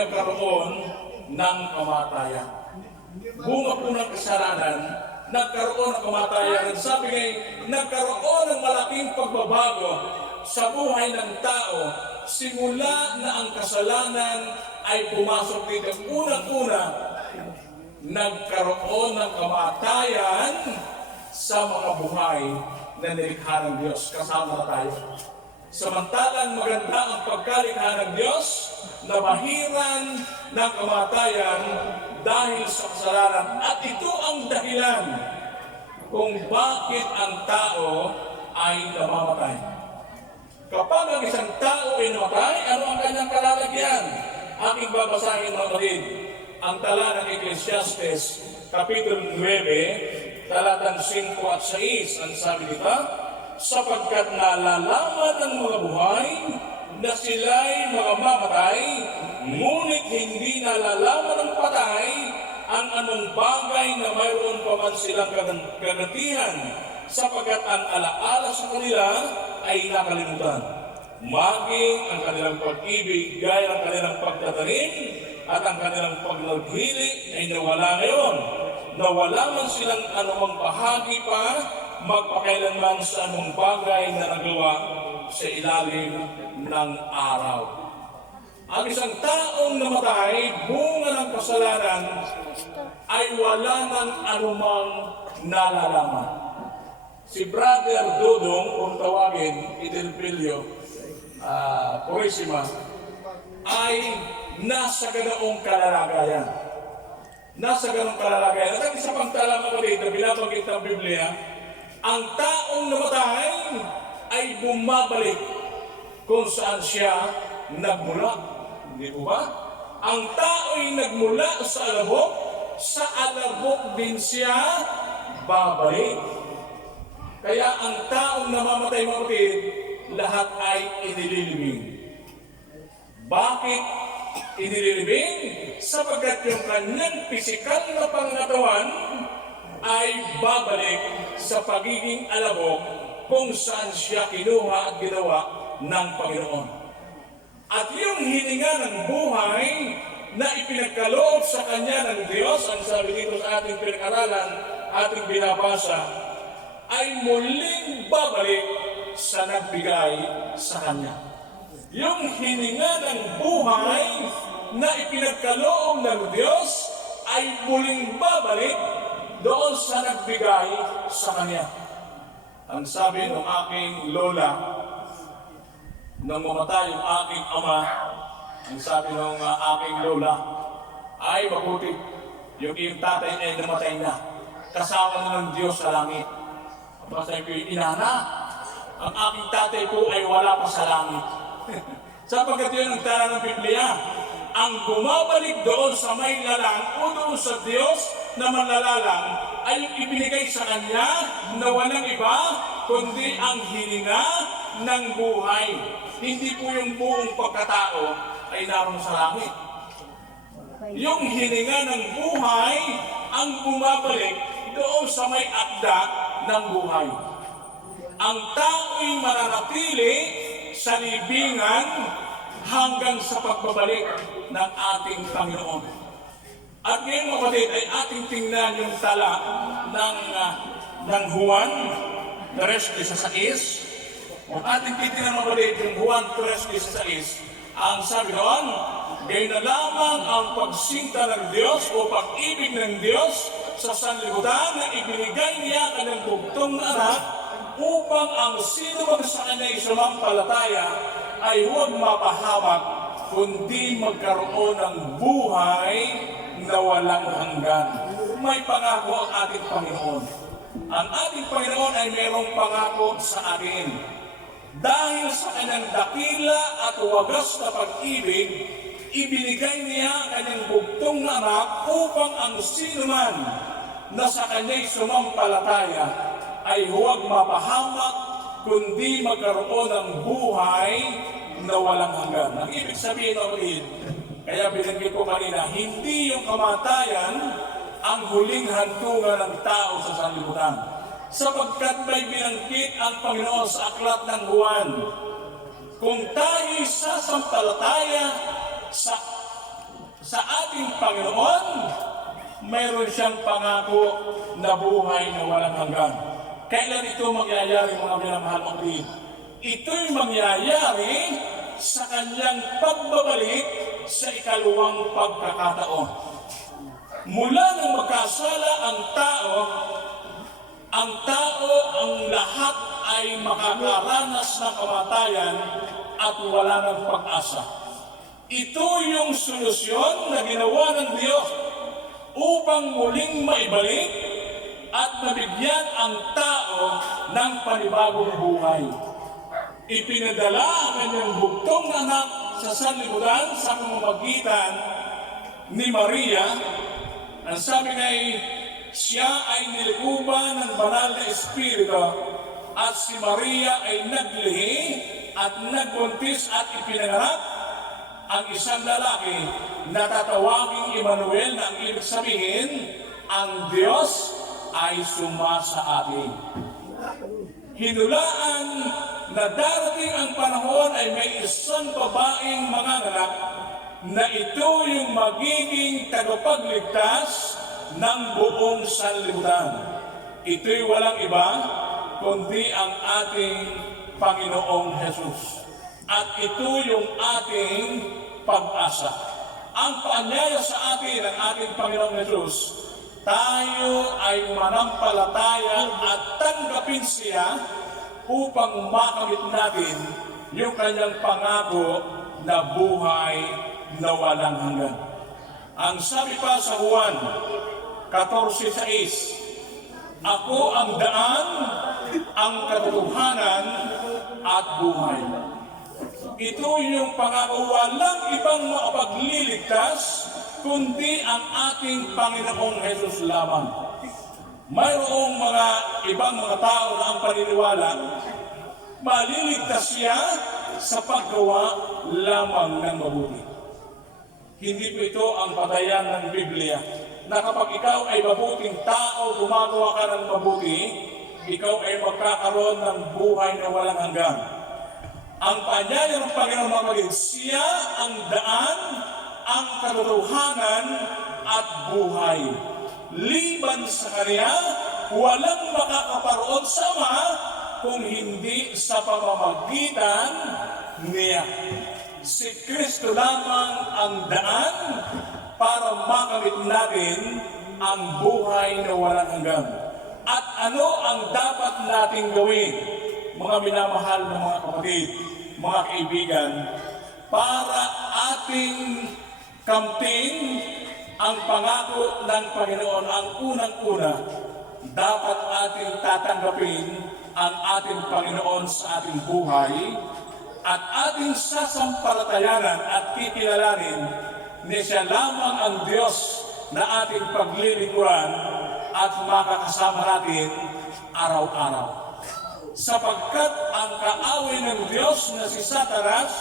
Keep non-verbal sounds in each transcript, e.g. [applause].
nagkaroon ng kamatayan. Bunga po kasalanan, nagkaroon ng kamatayan. At sabi ngay, nagkaroon ng malaking pagbabago sa buhay ng tao simula na ang kasalanan ay pumasok dito. Unang-una, nagkaroon ng kamatayan sa mga buhay na nilikha ng Diyos. Kasama na tayo. Samantalang maganda ang pagkalikha ng Diyos, nabahiran ng kamatayan dahil sa kasalanan. At ito ang dahilan kung bakit ang tao ay namamatay. Kapag ang isang tao ay namatay, ano ang kanyang kalalagyan? Aking babasahin mga kapatid, ang tala ng Ecclesiastes, Kapitulo 9, talatang 5 at 6, ang sabi dito, sapagkat nalalaman ng mga buhay na sila'y mga mamatay, ngunit hindi nalalaman ng patay ang anong bagay na mayroon pa man silang kagan- kagantihan, sapagkat ang alaala sa kanila ay nakalimutan. Maging ang kanilang pag-ibig gaya ng kanilang pagtatanim at ang kanilang paglaghili ay nawala ngayon. Nawala man silang anumang bahagi pa magpakailanman sa anong bagay na nagawa sa ilalim ng araw. Ang isang taong namatay, bunga ng kasalanan, ay wala ng anumang nalalaman. Si Brother Dudong, kung tawagin, Idelpilio, uh, Purisima, ay nasa ganoong kalalagayan. Nasa ganoong kalalagayan. At ang isa pang tala mga kapatid na binabanggit ng Biblia, ang taong namatay ay bumabalik kung saan siya nagmula. Hindi po ba? Ang tao'y nagmula sa alabok, sa alabok din siya babalik. Kaya ang taong namamatay mga kapatid, lahat ay inililibing. Bakit inililibing? Sapagkat yung kanyang pisikal na pangatawan ay babalik sa pagiging alabok kung saan siya kinuha at ginawa ng Panginoon. At yung hininga ng buhay na ipinagkaloob sa kanya ng Diyos, ang sabi dito sa ating pinag-aralan, ating binabasa, ay muling babalik sa nagbigay sa kanya. Yung hininga ng buhay na ipinagkaloob ng Diyos ay muling babalik doon sa nagbigay sa kanya. Ang sabi ng aking lola, nang mamatay yung aking ama, ang sabi ng uh, aking lola, ay mabuti, yung iyong tatay ay namatay na. Kasama na ng Diyos sa langit. Basta ko yung inana, ang aking tatay po ay wala pa sa langit. [laughs] Sapagkat yun ang tara ng Biblia, ang bumabalik doon sa may lalang o doon sa Diyos na manlalalang ay ibinigay sa Kanya na walang iba kundi ang hininga ng buhay. Hindi po yung buong pagkatao ay naroon sa langit. Yung hininga ng buhay ang bumabalik doon sa may akda ng buhay. Ang tao'y mananatili sa libingan hanggang sa pagbabalik ng ating Panginoon. At ngayon mga kapatid ay ating tingnan yung tala ng, uh, ng Juan 3.16. Kung ating titingnan kapatid yung Juan 3.16, ang sabi doon, Gayon na lamang ang pagsinta ng Diyos o pag-ibig ng Diyos sa sanlibutan na ibinigay niya kanyang bugtong na anak upang ang sino man sa kanya sumampalataya ay huwag mapahamak kundi magkaroon ng buhay na walang hanggan. May pangako ang ating Panginoon. Ang ating Panginoon ay mayroong pangako sa atin. Dahil sa kanyang dakila at wagas na pag-ibig, ibinigay niya kanyang bugtong na anak upang ang sino man na sa kanya'y sumampalataya ay huwag mapahamak kundi magkaroon ng buhay na walang hanggan. Ang ibig sabihin kapatid, kaya binanggit ko kanina, hindi yung kamatayan ang huling hantungan ng tao sa sanlibutan. Sapagkat may binanggit ang Panginoon sa aklat ng Juan, kung tayo'y sasampalataya sa, sa ating Panginoon, mayroon siyang pangako na buhay na walang hanggan. Kailan ito mangyayari mga minamahal ng kapatid? Ito'y mangyayari sa kanyang pagbabalik sa ikaluwang pagkakataon. Mula nang magkasala ang tao, ang tao, ang lahat ay makakaranas ng kamatayan at wala ng pag-asa. Ito yung solusyon na ginawa ng Diyos upang muling maibalik at mabigyan ang tao ng panibagong buhay. Ipinadala ang kanyang bugtong na anak sa sanlibutan sa pamamagitan ni Maria. Ang sabi ngay, siya ay nilikuban ng banal na Espiritu at si Maria ay naglihi at nagbuntis at ipinanganak ang isang lalaki na tatawaging Emmanuel na ang ibig sabihin, ang Diyos ay sumasa atin. Hinulaan na darating ang panahon ay may isang babaeng manganganak na ito yung magiging tagapagligtas ng buong sanlibutan. Ito'y walang iba kundi ang ating Panginoong Jesus. At ito yung ating pag-asa. Ang paanyaya sa atin ng ating Panginoong Jesus, tayo ay manampalataya at tanggapin siya upang makamit natin yung kanyang pangako na buhay na walang hanggan. Ang sabi pa sa Juan 14.6, Ako ang daan, ang katotohanan at buhay. Ito yung pangako walang ibang makapagliligtas kundi ang ating Panginoong Jesus lamang. Mayroong mga ibang mga tao na ang paniniwala, maliligtas siya sa paggawa lamang ng mabuti. Hindi po ito ang patayan ng Biblia na kapag ikaw ay mabuting tao, gumagawa ka ng mabuti, ikaw ay magkakaroon ng buhay na walang hanggan. Ang panyaya ng Panginoon mga siya ang daan, ang katotohanan at buhay. Liban sa Kanya, walang makakaparoon sa Ama kung hindi sa pamamagitan niya. Si Kristo lamang ang daan para makamit natin ang buhay na walang hanggan. At ano ang dapat nating gawin, mga minamahal na mga kapatid, mga kaibigan, para ating kamting ang pangako ng Panginoon, ang unang-una, dapat ating tatanggapin ang ating Panginoon sa ating buhay at ating sasampalatayanan at kikilalanin na siya lamang ang Diyos na ating paglilingkuran at makakasama natin araw-araw. Sapagkat ang kaaway ng Diyos na si Satanas,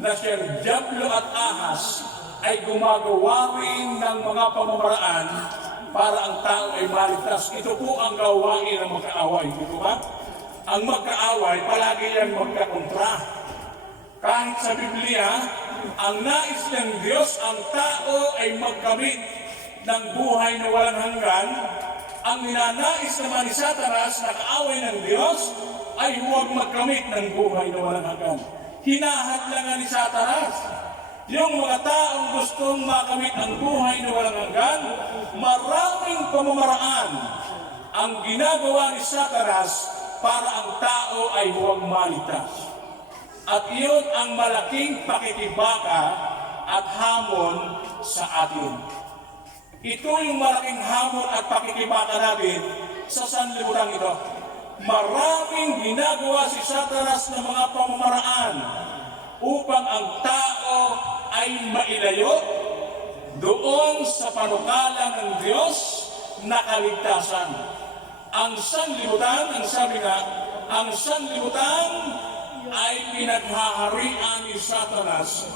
na siyang Diablo at Ahas, ay gumagawa rin ng mga pamamaraan para ang tao ay maligtas. Ito po ang gawain ng magkaaway. Dito ba? Ang magkaaway, palagi yan magkakontra. Kahit sa Biblia, ang nais ng Diyos, ang tao ay magkamit ng buhay na walang hanggan. Ang ninanais naman ni Satanas na kaaway ng Diyos ay huwag magkamit ng buhay na walang hanggan. Hinahadlangan ni Satanas. Yung mga taong gustong makamit ang buhay na walang hanggan, maraming pamamaraan ang ginagawa ni Satanas para ang tao ay huwag maligtas. At iyon ang malaking pakikibaka at hamon sa atin. Ito yung malaking hamon at pakikibaka natin sa sanlibutan ito. Maraming ginagawa si Satanas ng mga pamamaraan upang ang tao ay mailayo doon sa panukala ng Diyos na kaligtasan. Ang sanlibutan, ang sabi nga, ang sanlibutan ay pinaghaharian ni Satanas